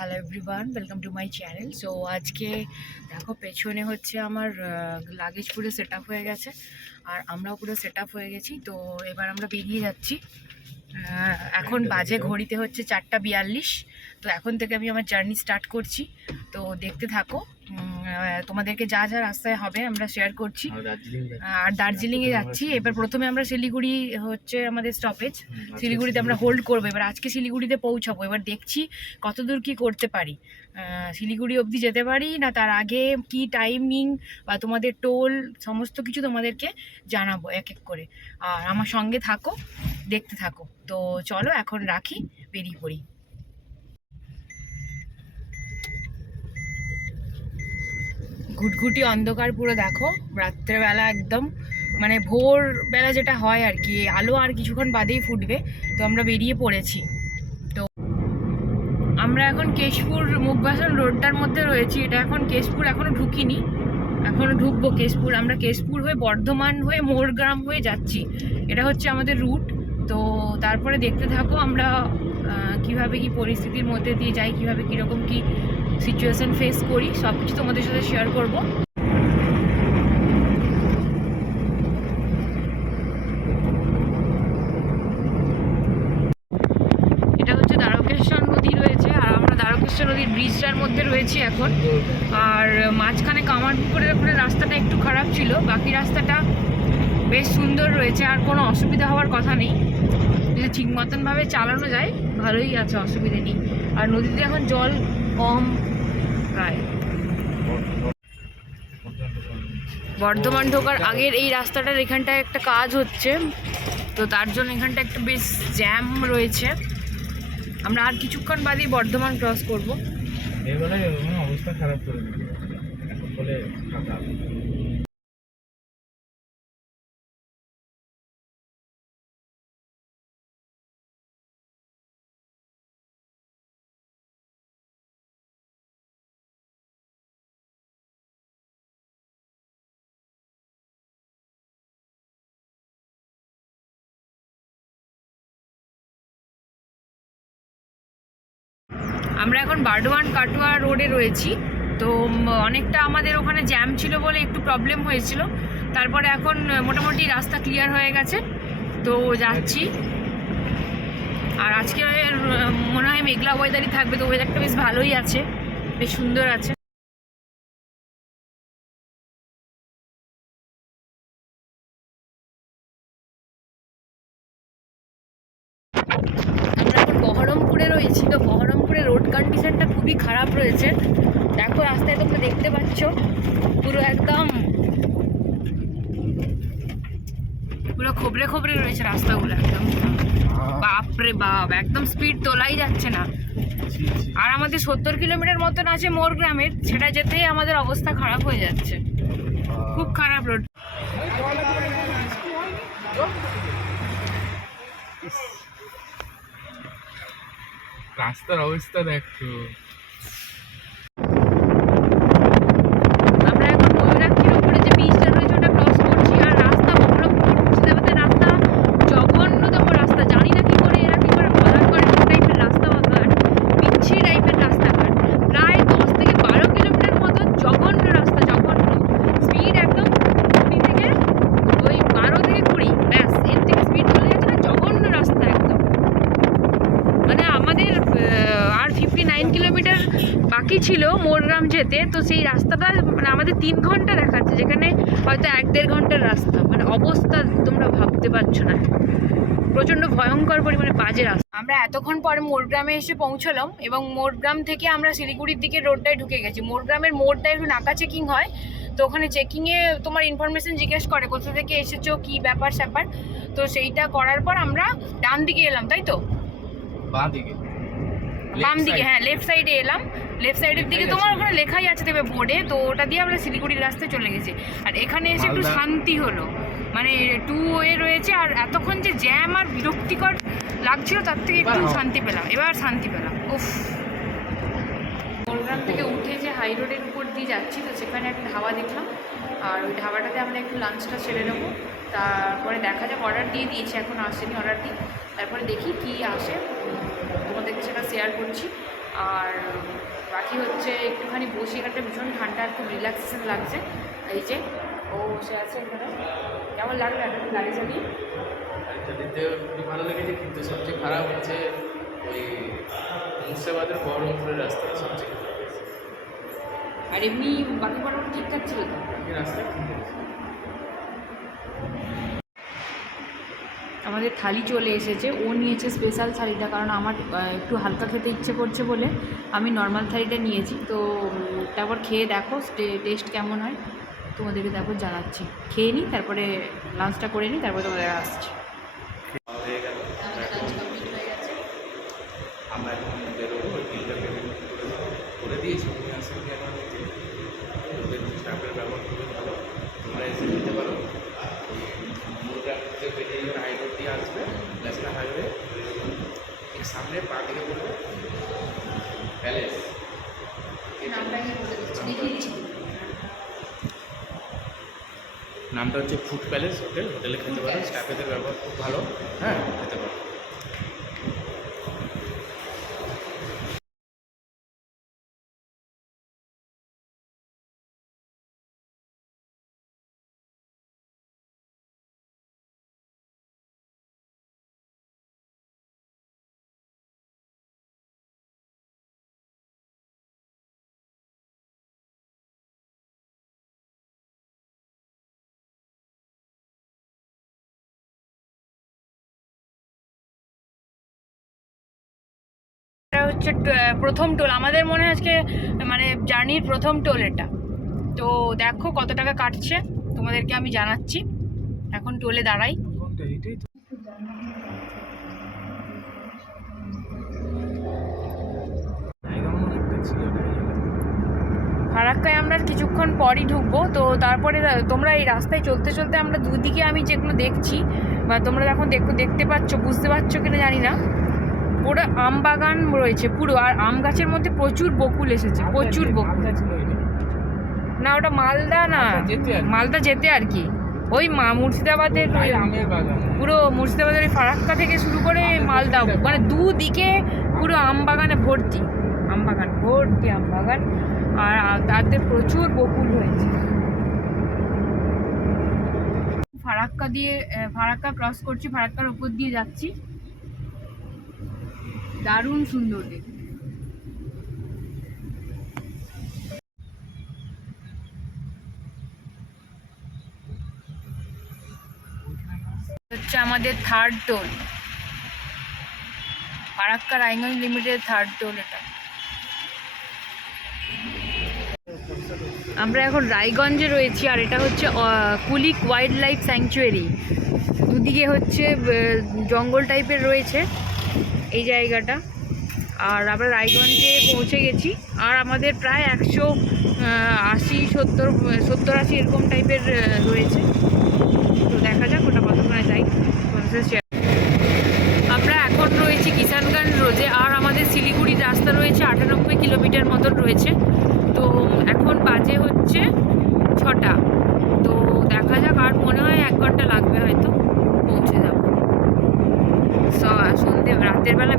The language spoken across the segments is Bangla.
Hello everyone, welcome to my channel. So আজকে দেখো পেছনে হচ্ছে আমার লাগেজ পুরো সেট আপ হয়ে গেছে আর আমরাও পুরো সেট আপ হয়ে গেছি। তো এবার আমরা বেরিয়ে যাচ্ছি। এখন বাজে ঘড়িতে হচ্ছে 4:42। তো এখন থেকে আমি আমার জার্নি স্টার্ট করছি। তো দেখতে থাকো, তোমাদেরকে যা যা রাস্তায় হবে আমরা শেয়ার করছি। আর দার্জিলিংয়ে যাচ্ছি। এবার প্রথমে আমরা শিলিগুড়ি হচ্ছে আমাদের স্টপেজ। শিলিগুড়িতে আমরা হোল্ড করবো। এবার আজকে শিলিগুড়িতে পৌঁছাবো। এবার দেখছি কতদূর কি করতে পারি, শিলিগুড়ি অবধি যেতে পারি না তার আগে কি টাইমিং বা তোমাদের টোল সমস্ত কিছু তোমাদেরকে জানাবো এক এক করে। আর আমার সঙ্গে থাকো, দেখতে থাকো। তো চলো এখন রাখি, বেরিয়ে পড়ি। ঘুটঘুটি অন্ধকার পুরো, দেখো রাত্রেবেলা একদম, মানে ভোরবেলা যেটা হয় আর কি, আলো আর কিছুক্ষণ বাদেই ফুটবে। তো আমরা বেরিয়ে পড়েছি। তো আমরা এখন কেশপুর মুখবাসন রোডটার মধ্যে রয়েছি। এটা এখন কেশপুর এখনো ঢুকিনি, এখনো ঢুকবো কেশপুর। আমরা কেশপুর হয়ে বর্ধমান হয়ে মোরগ্রাম হয়ে যাচ্ছি, এটা হচ্ছে আমাদের রুট। তো তারপরে দেখতে থাকো আমরা কিভাবে কি পরিস্থিতির মধ্যে দিয়ে যাই, কিভাবে কীরকম কি সিচুয়েশন ফেস করি, সব কিছু তোমাদের সাথে শেয়ার করব। এটা হচ্ছে দ্বারকেশ্বর নদী রয়েছে আর আমরা দ্বারকেশ্বর নদীর ব্রিজটার মধ্যে রয়েছি এখন। আর মাঝখানে কামারপুকুরের উপরে রাস্তাটা একটু খারাপ ছিল, বাকি রাস্তাটা বেশ সুন্দর রয়েছে আর কোনো অসুবিধা হওয়ার কথা নেই। যদি ঠিক মতনভাবে চালানো যায় ভালোই আছে, অসুবিধে নেই। আর নদীতে এখন জল কম প্রায়। বর্ধমান ঢোকার আগের এই রাস্তাটার এখানটায় একটা কাজ হচ্ছে, তো তার জন্য এখানটা একটু বেশ জ্যাম রয়েছে। আমরা আর কিছুক্ষণ বাদেই বর্ধমান ক্রস করব। অবস্থা খারাপ করে দিবে বলে ফাঁকা। আমরা এখন বারডোয়ান কাটোয়া রোডে রয়েছি। তো অনেকটা আমাদের ওখানে জ্যাম ছিল বলে একটু প্রবলেম হয়েছিল, তারপরে এখন মোটামুটি রাস্তা ক্লিয়ার হয়ে গেছে। তো যাচ্ছি। আর আজকে মনে হয় মেঘলা ওয়েদারই থাকবে, তো ওয়েদারটা বেশ ভালোই আছে, বেশ সুন্দর আছে। আমরা এখন বহরমপুরে রয়েছি। তো বহরমপুরে রোড কন্ডিশনটা খুবই খারাপ রয়েছে। দেখো রাস্তায় তোমরা দেখতে পাচ্ছ পুরো একদম পুরো খোবরে খোবরে রয়েছে রাস্তাগুলো একদম। বাপরে বাপ, একদম স্পিড তোলাই যাচ্ছে না। আর আমাদের 70 কিলোমিটার মতন আছে মোরগ্রামের, সেটা যেতেই আমাদের অবস্থা খারাপ হয়ে যাচ্ছে, খুব খারাপ রোড। রাস্তার অবস্থা দেখো। আমরা এখন ময়ূরাক্ষীর উপরে যে ব্রিজটা রয়েছে ওটা ক্রস করছি। আর রাস্তা বহরমপুর মুর্শিদাবাদের রাস্তা জঘন্যতম রাস্তা, জানি না কি করে এরা কি করে বলার করে টাইপের রাস্তা, পিচ্ছি টাইপের রাস্তাঘাট। প্রায় 10 থেকে 12 কিলোমিটার মতো জঘন্য রাস্তা, জঘন্য। স্পিড একদম 20 থেকে ওই 12 থেকে 20, ব্যাস, এর থেকে স্পিড চলে যাচ্ছে না। জঘন্য রাস্তা একদম, মানে আমাদের আর 59 কিলোমিটার বাকি ছিল মোরগ্রাম যেতে। তো সেই রাস্তাটা মানে আমাদের 3 ঘন্টা দেখাচ্ছে, যেখানে হয়তো 1-1.5 ঘন্টার রাস্তা। মানে অবস্থা তোমরা ভাবতে পারছো না, প্রচণ্ড ভয়ঙ্কর পরিমাণে বাজে রাস্তা। আমরা এতক্ষণ পরে মোরগ্রামে এসে পৌঁছলাম এবং মোরগ্রাম থেকে আমরা শিলিগুড়ির দিকে রোডটায় ঢুকে গেছি। মোরগ্রামের মোড়টায় একটু নাকা চেকিং হয়, তো ওখানে চেকিংয়ে তোমার ইনফরমেশন জিজ্ঞেস করে কোথা থেকে এসেছো, কী ব্যাপার স্যাপার। তো সেইটা করার পর আমরা ডান দিকে এলাম, তাই তো? বাম দিকে, হ্যাঁ, লেফট সাইডে এলাম। লেফট সাইডের দিকে তোমার ওখানে লেখাই আছে দেবে বোর্ডে, তো ওটা দিয়ে আমরা শিলিগুড়ির রাস্তায় চলে গেছি। আর এখানে এসে একটু শান্তি হলো, মানে 2 ওয়ে রয়েছে। আর এতক্ষণ যে জ্যাম আর বিরক্তিকর লাগছিল তার থেকে একটু শান্তি পেলাম, এবার শান্তি পেলাম। উফ, মোরগ্রাম থেকে উঠে যে হাই রোডের উপর দিয়ে যাচ্ছি, তো সেখানে একটা ধাবা দেখলাম। আর ওই ধাবাটাতে আমরা একটু লাঞ্চটা সেরে নেবো। তারপরে দেখা যাক, অর্ডার দিয়ে দিয়েছি, এখন আসেনি, অর্ডার দিই, তারপরে দেখি কি আসে, তোমাদেরকে সেটা শেয়ার করছি। আর বাকি হচ্ছে একটুখানি বসি, একটা ভীষণ ঠান্ডা আর খুব রিল্যাক্সেশন লাগছে। এই যে ও বসে আছে এখানে। কেমন লাগলো একটা গাড়ি চালিয়ে? দিতে খুবই ভালো লেগেছে, কিন্তু সবচেয়ে খারাপ হচ্ছে ওই মুর্শিদাবাদের বহরমপুরের রাস্তা সবচেয়ে খারাপ হয়েছে। আর এমনি বাকি পড়াটা ঠিকঠাক ছিল তো? এই রাস্তা ঠিক আছে। আমাদের থালি চলে এসেছে। ও নিয়েছে স্পেশাল থালিটা, কারণ আমার একটু হালকা খেতে ইচ্ছে করছে বলে আমি নর্মাল থালিটা নিয়েছি। তো তারপর খেয়ে দেখো টেস্ট কেমন হয়, তোমাদেরকে দেখো জানাচ্ছি। খেয়ে নিই, তারপরে লাঞ্চটা করে নিই, তারপরে তোমাদের আসছি। হয়ে গেল, আমরা এখন বেরোবো। ওই বিলটা পেমেন্ট করে দিয়েছি, তুমি আসলে এখন ওদের স্টাফের ব্যবহার খুবই ভালো, তোমরা এসে নিতে পারো। মুরগা যে বেরিয়ে যখন হাইরোড দিয়ে আসবে, ন্যাশনাল হাইওয়ে ঠিক সামনে পা দিকে পড়বে প্যালেস। নামটা হচ্ছে ফুড প্যালেস হোটেল। হোটেলে খেতে পারো, স্টাফেদের ব্যবহার খুব ভালো। হ্যাঁ, খেতে পারো। এটা হচ্ছে প্রথম টোল আমাদের, মনে হয় আজকে মানে জার্নির প্রথম টোল এটা। তো দেখো কত টাকা কাটছে, তোমাদেরকে আমি জানাচ্ছি। এখন টোলে দাঁড়াই। ফারাক্কায় আমরা কিছুক্ষণ পরই ঢুকবো। তো তারপরে তোমরা এই রাস্তায় চলতে চলতে আমরা দুদিকে আমি যেগুলো দেখছি, বা তোমরা এখন দেখতে পাচ্ছ, বুঝতে পারছো কিনা জানি না, পুরো আম বাগান রয়েছে পুরো। আর আম গাছের মধ্যে প্রচুর বকুল এসেছে, প্রচুর বকুল। না, ওটা মালদা না, মালদা যেতে আর কি। ওই মুর্শিদাবাদের পুরো মুর্শিদাবাদের ওই ফারাক্কা থেকে শুরু করে মালদা, মানে দুদিকে পুরো আম বাগানে ভর্তি, আম বাগান ভর্তি, আম বাগান। আর তাতে প্রচুর বকুল হয়েছে। ফারাক্কা ক্রস করছি, ফারাক্কার উপর দিয়ে যাচ্ছি। দারুণ সুন্দর দেখতে। হচ্ছে আমাদের third toll, Farakka Raiganj limited third toll এটা। আমরা এখন রায়গঞ্জে রয়েছি, আর এটা হচ্ছে কুলিক ওয়াইল্ড লাইফ স্যাংচুয়ারি। দুদিকে হচ্ছে জঙ্গল টাইপের রয়েছে এই জায়গাটা। আর আমরা রায়গঞ্জে পৌঁছে গেছি, আর আমাদের প্রায় 180 এরকম টাইপের রয়েছে। তো দেখা যাক ওটা কতক্ষণে যাই। আমরা এখন রয়েছি কিষানগঞ্জ রোডে, আর আমাদের শিলিগুড়ির রাস্তা রয়েছে 98 কিলোমিটার মতন রয়েছে। তো এখন বাজে হচ্ছে 6টা। তো দেখা যাক, আর মনে হয় 1 ঘন্টা লাগবে হয়তো পৌঁছে যাব। সন্ধে রাতের বেলা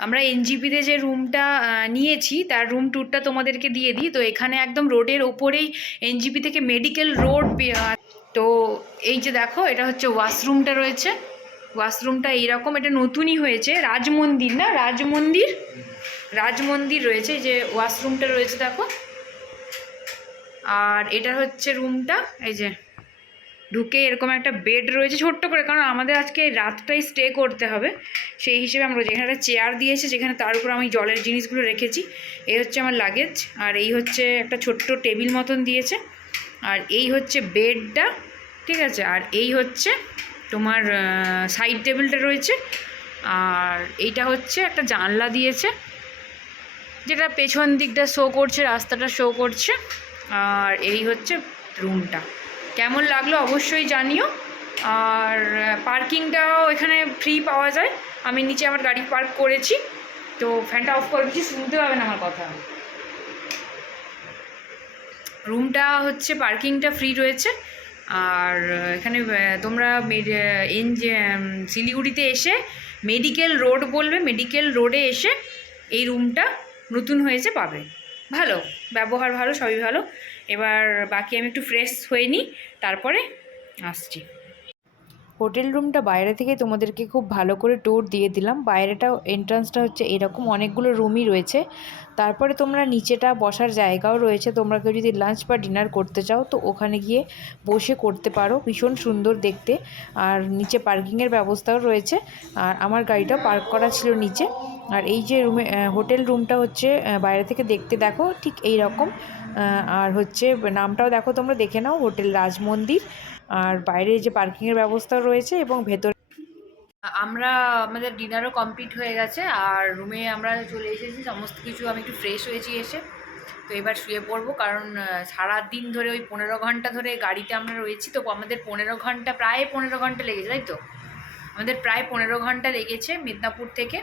আমরা এনজিপিতে যে রুমটা নিয়েছি তার রুম ট্যুরটা তোমাদেরকে দিয়ে দিই। তো এখানে একদম রোডের ওপরেই এনজিপি থেকে মেডিকেল রোড। তো এই যে দেখো, এটা হচ্ছে ওয়াশরুমটা রয়েছে। ওয়াশরুমটা এইরকম, এটা নতুনই হয়েছে। রাজমন্দির না, রাজমন্দির রয়েছে। যে ওয়াশরুমটা রয়েছে দেখো। আর এটা হচ্ছে রুমটা, এই যে ঢুকে এরকম একটা বেড রয়েছে ছোট্ট করে, কারণ আমাদের আজকে রাতটাই স্টে করতে হবে সেই হিসেবে আমরা যেখানে একটা চেয়ার দিয়েছে, যেখানে তার উপর আমি জলের জিনিসগুলো রেখেছি। এই হচ্ছে আমার লাগেজ, আর এই হচ্ছে একটা ছোট্ট টেবিল মতন দিয়েছে, আর এই হচ্ছে বেডটা, ঠিক আছে। আর এই হচ্ছে তোমার সাইড টেবিলটা রয়েছে, আর এইটা হচ্ছে একটা জানলা দিয়েছে, যেটা পেছন দিকটা শো করছে, রাস্তাটা শো করছে। আর এই হচ্ছে রুমটা। কেমন লাগলো অবশ্যই জানিও। আর পার্কিংটাও এখানে ফ্রি পাওয়া যায়। আমি নিচে আমার গাড়ি পার্ক করেছি, তো ফ্যানটা অফ করে দিচ্ছি, শুনতে পাবে না আমার কথা। রুমটা হচ্ছে পার্কিংটা ফ্রি রয়েছে। আর এখানে তোমরা শিলিগুড়িতে এসে মেডিকেল রোড বলবে, মেডিকেল রোডে এসে এই রুমটা নতুন হয়েছে পাবে। ভালো ব্যবহার, ভালো, সবই ভালো। এবার বাকি আমি একটু ফ্রেশ হয়ে নিই, তারপরে আসছি। হোটেল রুমটা বাইরে থেকে তোমাদেরকে খুব ভালো করে ট্যুর দিয়ে দিলাম। বাইরেটাও এন্ট্রান্সটা হচ্ছে এরকম, অনেকগুলো রুমই রয়েছে। তারপরে তোমরা নিচেটা বসার জায়গাও রয়েছে, তোমরা কেউ যদি লাঞ্চ বা ডিনার করতে চাও তো ওখানে গিয়ে বসে করতে পারো, ভীষণ সুন্দর দেখতে। আর নিচে পার্কিংয়ের ব্যবস্থাও রয়েছে, আর আমার গাড়িটাও পার্ক করা ছিল নিচে। আর এই যে হোটেল রুমটা হচ্ছে বাইরে থেকে দেখতে দেখো ঠিক এই রকম। আর হচ্ছে নামটাও দেখো, তোমরা দেখে নাও, হোটেল রাজমন্দির। আর বাইরে যে পার্কিংয়ের ব্যবস্থা রয়েছে এবং ভেতরে আমাদের ডিনারও কমপ্লিট হয়ে গেছে। আর রুমে আমরা চলে এসেছি, সমস্ত কিছু আমি একটু ফ্রেশ হয়েছি এসে। তো এবার শুয়ে পড়বো, কারণ সারাদিন ধরে ওই 15 ঘন্টা ধরে গাড়িতে আমরা রয়েছি। তো আমাদের 15 ঘন্টা, প্রায় 15 ঘন্টা লেগেছে, তাই তো? আমাদের প্রায় 15 ঘন্টা লেগেছে মেদিনীপুর থেকে।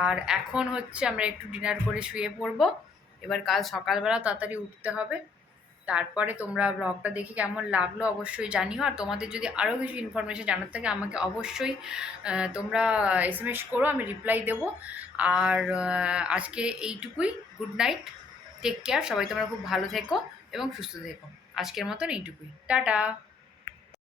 আর এখন হচ্ছে আমরা একটু ডিনার করে শুয়ে পড়বো। এবার কাল সকালবেলা তাড়াতাড়ি উঠতে হবে। তারপরে তোমরা ব্লগটা দেখে কেমন লাগলো অবশ্যই জানিও। আর তোমাদের যদি আরও কিছু ইনফরমেশন জানার থাকে আমাকে অবশ্যই তোমরা SMS করো, আমি রিপ্লাই দেবো। আর আজকে এইটুকুই। গুড নাইট, টেক কেয়ার সবাই, তোমরা খুব ভালো থেকো এবং সুস্থ থেকো। আজকের মতন এইটুকুই, টাটা।